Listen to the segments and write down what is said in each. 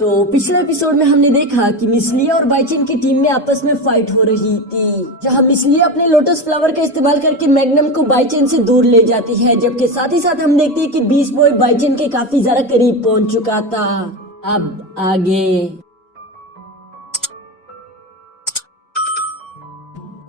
तो पिछले एपिसोड में हमने देखा कि मिस लिया और बाइचेन की टीम में आपस में फाइट हो रही थी, जहां मिस लिया अपने लोटस फ्लावर का इस्तेमाल करके मैग्नम को बाइचेन से दूर ले जाती है, जबकि साथ ही साथ हम देखते हैं कि बीस्ट बॉय बाइचेन के काफी ज्यादा करीब पहुंच चुका था। अब आगे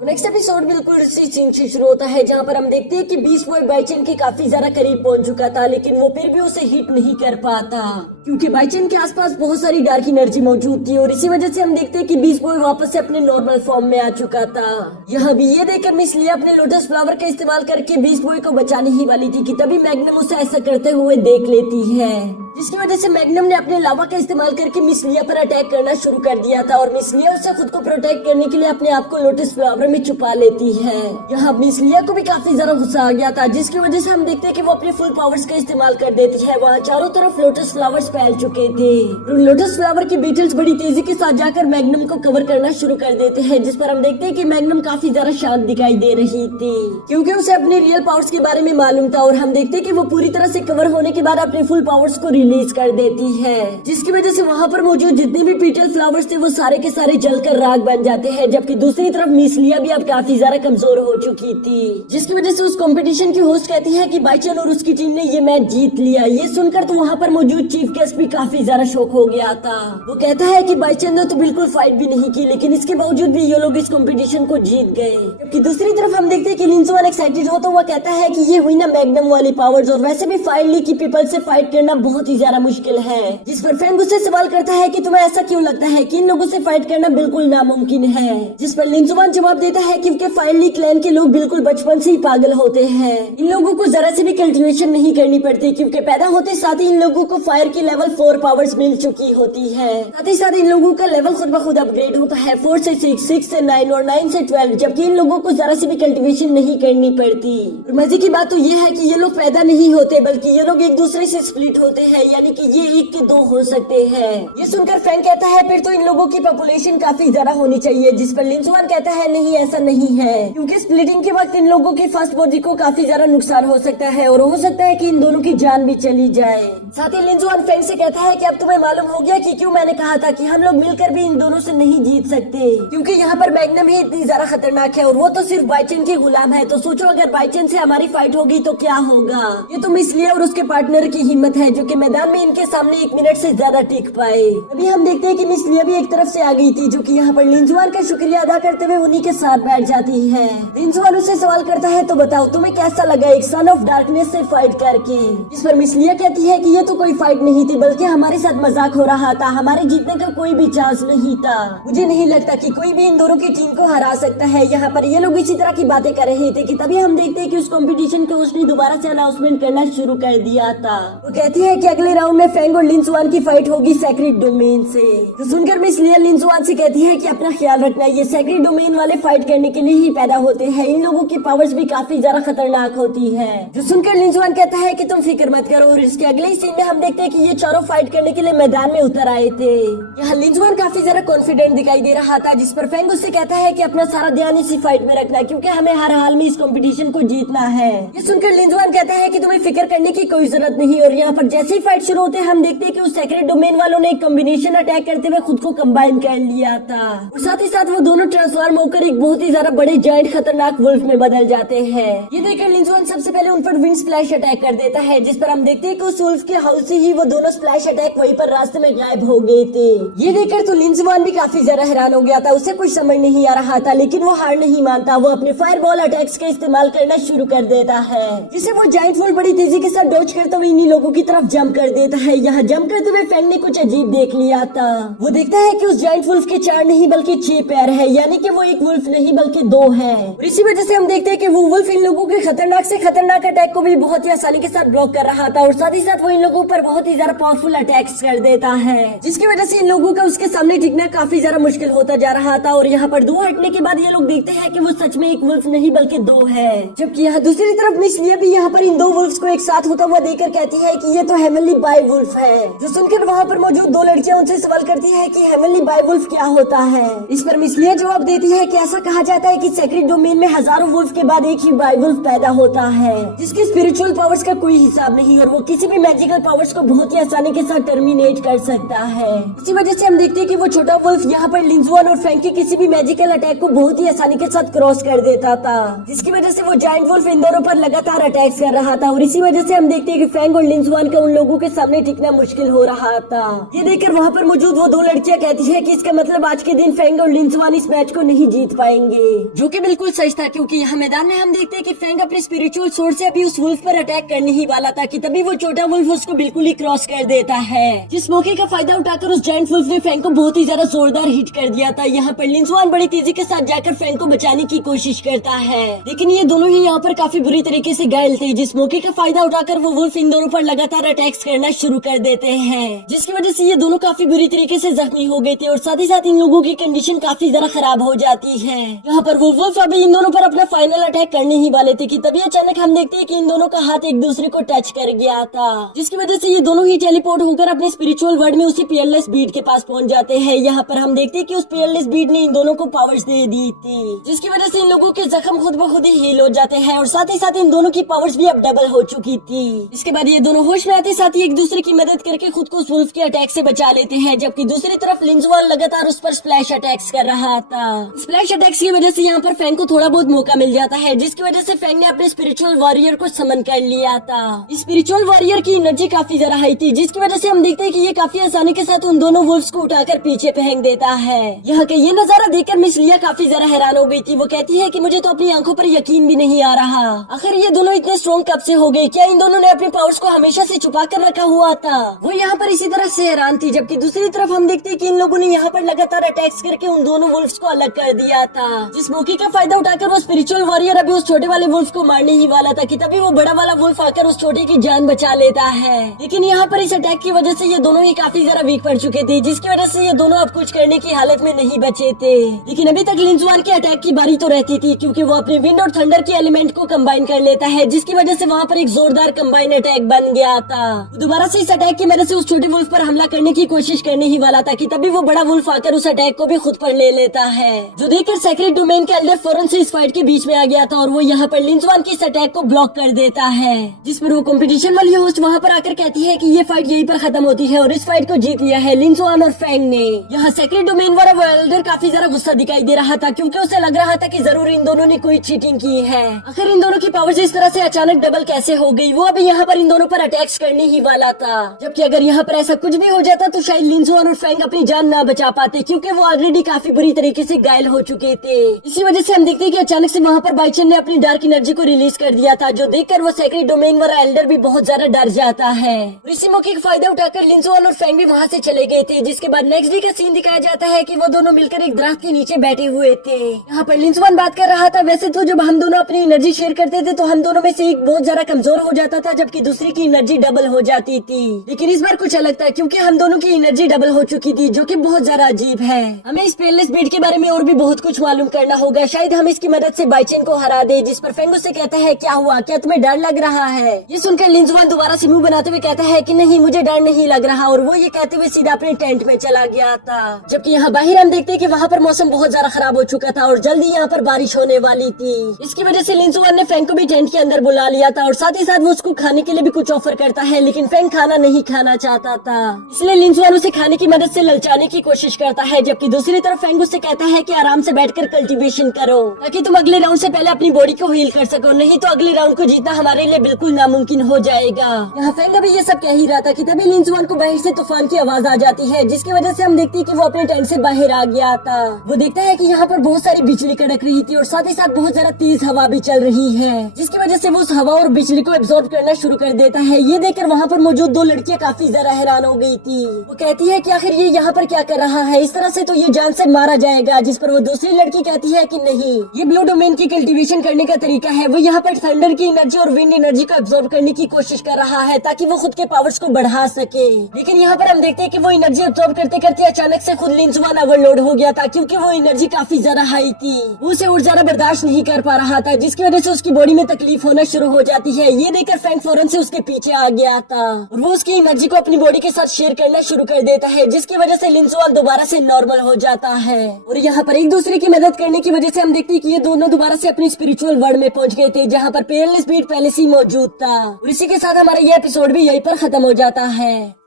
नेक्स्ट एपिसोड बिल्कुल इसी सीन से शुरू होता है, जहां पर हम देखते हैं कि बीस्ट बॉय बाइचेन के काफी ज्यादा करीब पहुंच चुका था, लेकिन वो फिर भी उसे हिट नहीं कर पाता क्योंकि बाइचेन के आसपास बहुत सारी डार्क एनर्जी मौजूद थी और इसी वजह से हम देखते हैं कि बीस्ट बॉय वापस से अपने नॉर्मल फॉर्म में आ चुका था। यहाँ भी ये देखकर मिस लिया अपने लोटस फ्लावर का इस्तेमाल करके बीस्ट बॉय को बचाने ही वाली थी कि तभी मैग्नम उसे ऐसा करते हुए देख लेती है, जिसकी वजह से मैग्नम ने अपने लावा का इस्तेमाल करके मिस लिया पर अटैक करना शुरू कर दिया था और मिस लिया उसे खुद को प्रोटेक्ट करने के लिए अपने आप को लोटस फ्लावर में छुपा लेती है। यहाँ मिस लिया को भी काफी ज्यादा गुस्सा आ गया था, जिसकी वजह से हम देखते हैं कि वो अपने फुल पावर्स का इस्तेमाल कर देती है। वहाँ चारों तरफ लोटस फ्लावर्स फैल चुके थे। लोटस फ्लावर के बीटल्स बड़ी तेजी के साथ जाकर मैग्नम को कवर करना शुरू कर देते हैं, जिस पर हम देखते हैं कि मैग्नम काफी ज्यादा शांत दिखाई दे रही थी क्योंकि उसे अपने रियल पावर्स के बारे में मालूम था और हम देखते हैं कि वो पूरी तरह से कवर होने के बाद अपने फुल पावर्स को रिलीज कर देती है, जिसकी वजह से वहाँ पर मौजूद जितने भी पीटल फ्लावर्स थे वो सारे के सारे जलकर राख बन जाते हैं। जबकि दूसरी तरफ मिस लिया भी अब काफी ज्यादा कमजोर हो चुकी थी, जिसकी वजह से उस कंपटीशन की होस्ट कहती है कि बाइचेन और उसकी टीम ने ये मैच जीत लिया। ये सुनकर तो वहाँ पर मौजूद चीफ गेस्ट भी काफी ज्यादा शॉक हो गया था। वो कहता है कि बाइचेन ने तो बिल्कुल फाइट भी नहीं की, लेकिन इसके बावजूद भी ये लोग इस कंपटीशन को जीत गए। जबकि दूसरी तरफ हम देखते हैं कि लिंजुआन एक्साइटेड हो तो वो कहता है कि ये हुई ना मैग्नम वाली पावर्स, और वैसे भी फाइनली की पीपल से फाइट करना बहुत ही ज्यादा मुश्किल है। जिस पर फ्रैंक उससे सवाल करता है कि तुम्हें ऐसा क्यों लगता है कि इन लोगों से फाइट करना बिल्कुल नामुमकिन है, जिस पर लिंजुआन जवाब देता है कि फाइनली क्लैन के लोग बिल्कुल बचपन से ही पागल होते हैं। इन लोगों को जरा से भी कल्टीवेशन नहीं करनी पड़ती क्योंकि पैदा होते साथ ही इन लोगों को फायर की लेवल 4 पावर्स मिल चुकी होती है। साथ ही साथ इन लोगों का लेवल खुद ब खुद अपग्रेड होता है 4 से 6, 6 से 9 और 9 से 12, जबकि इन लोगों को जरा से भी कल्टीवेशन नहीं करनी पड़ती। और मजे की बात तो ये है कि ये लोग पैदा नहीं होते बल्कि ये लोग एक दूसरे से स्प्लिट होते हैं, यानी कि ये एक के दो हो सकते हैं। ये सुनकर फ्रैंक कहता है फिर तो इन लोगों की पॉपुलेशन काफी ज्यादा होनी चाहिए, जिस पर लिंजुआन कहता है नहीं ऐसा नहीं है क्योंकि स्प्लिटिंग के वक्त इन लोगों की फर्स्ट बॉडी को काफी ज्यादा नुकसान हो सकता है और हो सकता है कि इन दोनों की जान भी चली जाए। साथ ही लिंजुआन फ्रैंक से कहता है कि अब तुम्हें मालूम हो गया कि क्यों मैंने कहा था कि हम लोग मिलकर भी इन दोनों से नहीं जीत सकते, क्योंकि यहाँ पर मैग्नम ही इतनी ज्यादा खतरनाक है और वो तो सिर्फ बाइचेन की गुलाम है। तो सोचो अगर बाइचेन से हमारी फाइट होगी तो क्या होगा। ये तो मिस लिया और उसके पार्टनर की हिम्मत है जो कि मैदान में इनके सामने 1 मिनट से ज्यादा टिक पाए। अभी हम देखते हैं कि मिस लिया भी एक तरफ से आ गई थी, जो कि यहाँ पर लिंजुआन का शुक्रिया अदा करते हुए उन्हीं के साथ बैठ जाती है। लिंजुआन उससे सवाल करता है तो बताओ तुम्हें कैसा लगा एक सन ऑफ डार्कनेस से फाइट करके। इस पर मिस लिया कहती है कि ये तो कोई फाइट नहीं थी बल्कि हमारे साथ मजाक हो रहा था, हमारे जीतने का कोई भी चांस नहीं था। मुझे नहीं लगता कि कोई भी इन दोनों की टीम को हरा सकता है। यहाँ पर ये लोग इसी तरह की बातें कर रहे थे कि तभी हम देखते हैं कि उस कंपटीशन के होस्ट ने दोबारा से अनाउंसमेंट करना शुरू कर दिया था। वो कहती है कि अगले राउंड में फैंग और लिंजुआन की फाइट होगी सेक्रेट डोमेन से। तो सुनकर मिस लिया लिंजुआन से कहती है कि अपना ख्याल रखना, ये सेक्रेट डोमेन वाले फाइट करने के लिए ही पैदा होते हैं, इन लोगों की पावर्स भी काफी ज्यादा खतरनाक होती है। जो सुनकर लिंजुआन कहता है कि तुम फिक्र मत करो और इसके अगले सीन में हम देखते हैं कि ये चारों फाइट करने के लिए मैदान में उतर आए थे। यहाँ लिंजुआन काफी ज्यादा कॉन्फिडेंट दिखाई दे रहा था, जिस पर फैंग उससे कहता है कि अपना सारा ध्यान इसी फाइट में रखना क्योंकि हमें हर हाल में इस कंपटीशन को जीतना है। ये सुनकर लिंजुआन कहता है कि तुम्हें फिक्र करने की कोई जरूरत नहीं। और यहाँ पर जैसे ही फाइट शुरू होते हैं हम देखते हैं कि उस सेक्रेट डोमेन वालों ने एक कॉम्बिनेशन अटैक करते हुए खुद को कंबाइन कर लिया था और साथ ही साथ वो दोनों ट्रांसफॉर्म होकर एक बहुत ही ज्यादा बड़े जायंट खतरनाक वुल्फ में बदल जाते हैं। ये देखकर लिंजुआन सबसे पहले उन पर विंड स्प्लैश अटैक कर देता है, जिस पर हम देखते हैं कि उस वुल्फ के हाउस से ही वो दोनों स्प्लैश अटैक वहीं पर रास्ते में गायब हो गए थे। ये देखकर तो लिंजुआन भी काफी ज्यादा हैरान हो गया था, उसे कुछ समझ नहीं आ रहा था, लेकिन वो हार नहीं मानता। वो अपने फायर बॉल अटैक्स का इस्तेमाल करना शुरू कर देता है, जिसे वो जायंट वुल्फ बड़ी तेजी के साथ डॉज करता हुआ इन्हीं लोगों की तरफ जंप कर देता है। यहाँ जंप करते हुए फैंग ने कुछ अजीब देख लिया था। वो देखता है कि उस जायंट वुल्फ के 4 नहीं बल्कि 6 पैर है, यानी कि वो एक वुल्फ नहीं बल्कि 2 है। और इसी वजह से हम देखते हैं कि वो वुल्फ इन लोगों के खतरनाक से खतरनाक अटैक को भी बहुत ही आसानी के साथ ब्लॉक कर रहा था और साथ ही साथ वो इन लोगों पर बहुत ही ज्यादा पावरफुल अटैक्स कर देता है, जिसकी वजह से इन लोगों का उसके सामने टिकना काफी ज्यादा मुश्किल होता जा रहा था। और यहाँ पर 2 हटने के बाद ये लोग देखते हैं कि वो सच में एक वुल्फ नहीं बल्कि 2 है। जबकि यहाँ दूसरी तरफ मिस लिया भी यहाँ पर इन 2 वुल्फ्स को एक साथ होता हुआ देखकर कहती है कि ये तो हेवनली हेवनली बाय वुल्फ है। जो सुनकर वहाँ पर मौजूद दो लड़कियां उनसे सवाल करती है कि हेवनली बाय वुल्फ क्या होता है। इस पर मिस लिया जवाब देती है कि ऐसा कहा जाता है कि सेक्रेट डोमेन में हजारों वुल्फ के बाद एक ही बाय वुल्फ पैदा होता है, जिसकी स्पिरिचुअल पावर्स का कोई हिसाब नहीं और वो किसी भी मैजिकल पावर्स को बहुत ही आसानी के साथ टर्मिनेट कर सकता है। इसी वजह से हम देखते हैं कि वो छोटा वुल्फ यहाँ पर लिंजुआन और फैंग के किसी भी मैजिकल अटैक को बहुत ही आसानी के साथ क्रॉस कर देता था, जिसकी वजह से वो जायंट वुल्फ इन दोनों पर लगातार अटैक्स कर रहा था। और इसी वजह से हम देखते हैं कि फैंग और लिंजुआन का उन लोगों के सामने टिकना मुश्किल हो रहा था। ये देखकर वहाँ पर मौजूद वो दो लड़कियां कहती है कि इसका मतलब आज के दिन फैंग और लिंजुआन इस मैच को नहीं जीत पाएंगे, जो कि बिल्कुल सच था, क्योंकि यहाँ मैदान में हम देखते हैं कि फैंग अपने स्पिरिचुअल सोर्स से अभी उस वुल्फ पर अटैक करने ही वाला था कि तभी वो छोटा वुल्फ उसको बिल्कुल ही क्रॉस कर देता है। जिस मौके का फायदा उठाकर उस जायंट वुल्फ ने फैंग को बहुत ही ज्यादा जोरदार हिट कर दिया था। यहाँ पर लिंजुआन बड़ी तेजी के साथ जाकर फैंग को बचाने की कोशिश करता है, लेकिन ये दोनों ही यहाँ पर काफी बुरी तरीके से घायल थे। जिस मौके का फायदा उठाकर वो वुल्फ इन दोनों पर लगातार अटैक्स करना शुरू कर देते हैं, जिसकी वजह से ये दोनों काफी बुरी तरीके से जख्मी हो गए थे और साथ ही साथ इन लोगों की कंडीशन काफी ज्यादा खराब हो जाती है। यहाँ पर वो वुल्फ अभी इन दोनों पर अपना फाइनल अटैक करने ही वाले थे कि तभी अचानक हम देखते हैं कि इन दोनों का हाथ एक दूसरे को टच कर गया था, जिसकी वजह से ये दोनों ही टेलीपोर्ट होकर अपने स्पिरिचुअल वर्ल्ड में उसी पियरलेस बीट के पास पहुंच जाते हैं। यहाँ पर हम देखते हैं कि उस पियरलेस बीट ने इन दोनों को पावर्स दे दी थी, जिसकी वजह से इन लोगों के जख्म खुद ब खुद ही हील हो जाते हैं और साथ ही साथ इन दोनों की पावर्स भी अब डबल हो चुकी थी। इसके बाद ये दोनों होश में आते साथ ही एक दूसरे की मदद करके खुद को उस वुल्फ के अटैक से बचा लेते हैं, जबकि दूसरी तरफ लिंजुआन लगातार उस पर स्प्लैश अटैक्स कर रहा था। स्प्लैश अटैक्स की वजह से यहाँ पर फैंग को थोड़ा बहुत मौका मिल जाता है, जिसकी वजह से फैंग ने अपने स्पिरिचुअल वॉरियर को समन कर लिया था। स्पिरिचुअल वॉरियर की एनर्जी काफी ज्यादा हाई थी, जिसकी वजह से हम देखते हैं कि ये काफी आसानी के साथ उन दोनों वुल्फ्स को उठाकर पीछे फेंक देता है। यहाँ के ये नजारा देखकर मिस लिया काफी ज्यादा हैरान हो गई थी। वो कहती है कि मुझे तो अपनी आंखों पर यकीन भी नहीं आ रहा, आखिर ये दोनों इतने स्ट्रॉन्ग कब से हो गए? क्या इन दोनों ने अपने पावर्स को हमेशा से छुपा कर रखा हुआ था? वो यहाँ पर इसी तरह से हैरान थी, जबकि दूसरी तरफ हम देखते हैं कि इन लोगों ने यहाँ पर लगातार अटैक्स करके उन दोनों वुल्फ्स को अलग कर दिया था। जिस मौके का फायदा उठाकर वो स्पिरिचुअल वॉरियर अभी उस छोटे वाले वुल्फ को मारने ही वाला था कि तभी वो बड़ा वाला वुल्फ आकर उस छोटे की जान बचा लेता है। लेकिन यहाँ पर इस अटैक की वजह से ये दोनों ही काफी ज्यादा वीक पड़ चुके थे, जिसकी वजह से ये दोनों अब कुछ करने की हालत में नहीं बचे थे। लेकिन अभी तक लिंजुआन के अटैक की बारी तो रहती थी, क्योंकि वो अपने विंड और थंडर के एलिमेंट को कंबाइन कर लेता है, जिसकी वजह से वहाँ पर एक जोरदार कंबाइन अटैक बन गया था। दोबारा से इस अटैक की मदद से उस छोटे वुल्फ पर हमला करने की कोशिश करने ही वाला था कि तभी वो बड़ा वुल्फ आकर उस अटैक को भी खुद पर ले लेता है, जो देखकर सेक्रेट डोमेन के एल्डर फौरन से इस फाइट के बीच में आ गया था और वो यहाँ पर लिंजुआन की इस अटैक को ब्लॉक कर देता है। जिस पर वो कंपटीशन वाली होस्ट वहाँ पर आकर कहती है कि ये फाइट यहीं पर खत्म होती है और इस फाइट को जीत लिया है लिंजुआन और फैंग ने। यहाँ सेक्रेट डोमेन वाला वो एल्डर काफी ज्यादा गुस्सा दिखाई दे रहा था, क्योंकि उसे लग रहा था कि जरूर इन दोनों ने कोई चीटिंग की है। आखिर इन दोनों की पावर्स इस तरह से अचानक डबल कैसे हो गई? वो अभी यहाँ पर इन दोनों पर अटैक्स करने ही वाला था, जबकि अगर यहाँ पर ऐसा कुछ भी हो जाता तो शायद लिंजुआन और फैंग अपनी जान ना बचा पाते, क्योंकि वो ऑलरेडी काफी बुरी तरीके से घायल हो चुके थे। इसी वजह से हम देखते हैं कि अचानक से वहाँ पर बाइचन ने अपनी डार्क एनर्जी को रिलीज कर दिया था, जो देखकर वो सेक्रेट डोमेन वाला एल्डर भी बहुत ज्यादा डर जाता है। और इसी मौके का फायदा उठाकर लिंजुआन और फैंग भी वहाँ से चले गए थे, जिसके बाद नेक्स्ट डे का सीन दिखाया जाता है कि वो दोनों मिलकर एक दरख्त के नीचे बैठे हुए थे। यहाँ पर लिंजुआन बात कर रहा था, वैसे तो जब हम दोनों अपनी एनर्जी शेयर करते थे तो हम दोनों में से एक बहुत ज्यादा कमजोर हो जाता था, जबकि दूसरी की एनर्जी डबल हो जाती थी। लेकिन इस बार कुछ अलग था, क्योंकि हम दोनों की एनर्जी डबल हो चुकी थी, जो कि बहुत ज्यादा अजीब है। हमें इस पेयरलेस बीट के बारे में और भी बहुत कुछ मालूम करना होगा, शायद हम इसकी मदद से बाइचेन को हरा दे। जिस पर फेंग उससे कहता है, क्या हुआ, क्या तुम्हें डर लग रहा है? ये सुनकर लिंजुआन दोबारा से मुंह बनाते हुए कहता है कि नहीं, मुझे डर नहीं लग रहा, और वो ये कहते हुए सीधा अपने टेंट में चला गया था। जबकि यहाँ बाहर हम देखते हैं कि वहाँ पर मौसम बहुत ज्यादा खराब हो चुका था और जल्दी यहाँ पर बारिश होने वाली थी। इसकी वजह से लिंजुआन ने फेंग को भी टेंट के अंदर बुला लिया था और साथ ही साथ वो उसको खाने के लिए भी कुछ ऑफर करता है, लेकिन फेंग खाना नहीं खाना चाहता था, इसलिए लिंजुआन उसे खाने की मदद से ललचाने की कोशिश करता है। जबकि दूसरी तरफ फेंग उससे कहता है कि आराम से बैठकर कल्टीवेशन करो, ताकि तुम अगले राउंड से पहले अपनी बॉडी को हील कर सको, नहीं तो अगले राउंड को जीतना हमारे लिए बिल्कुल नामुमकिन हो जाएगा। यहाँ फेंग अभी ये सब कह ही रहा था कि तभी लिंजुआन को बाहर से तूफान की आवाज आ जाती है, जिसकी वजह से हम देखते हैं कि वो अपने टेंट से बाहर आ गया था। वो देखता है कि यहाँ पर बहुत सारी बिजली कड़क रही थी और साथ ही साथ बहुत ज्यादा तेज हवा भी चल रही है, जिसकी वजह से वो उस हवा और बिजली को एब्जॉर्ब करना शुरू कर देता है। ये देखकर वहाँ पर मौजूद दो लड़कियां काफी ज्यादा हैरान हो गई थी। वो कहती है कि आखिर ये यहाँ पर क्या कर रहा है, इस तरह से तो ये जान से मारा जाएगा। जिस पर वो दूसरी लड़की कहती है कि नहीं, ये ब्लू डोमेन की कल्टीवेशन करने का तरीका है। वो यहाँ पर थंडर की एनर्जी और विंड एनर्जी को एब्जॉर्ब करने की कोशिश कर रहा है, ताकि वो खुद के पावर्स को बढ़ा सके। लेकिन यहाँ पर हम देखते हैं कि वो एनर्जी एब्जॉर्ब करते करते अचानक से खुद लिंजुआन ओवरलोड हो गया था, क्योंकि वो एनर्जी काफी ज्यादा हाई थी। वो उसे और ज्यादा बर्दाश्त नहीं कर पा रहा था, जिसकी वजह से उसकी बॉडी में तकलीफ होना शुरू हो जाती है। ये देखकर फैंग फौरन से उसके पीछे आ गया आता और वो उसकी एनर्जी को अपनी बॉडी के साथ शेयर करना शुरू कर देता है, जिसकी वजह से लिनसुआल दोबारा से नॉर्मल हो जाता है। और यहाँ पर एक दूसरे की मदद करने की वजह से हम देखते हैं कि ये दोनों दोबारा से अपनी स्पिरिचुअल वर्ल्ड में पहुंच गए थे, जहाँ पर पेयरलेस बीट पहले से ही मौजूद था। और इसी के साथ हमारा ये एपिसोड भी यहीं पर खत्म हो जाता है।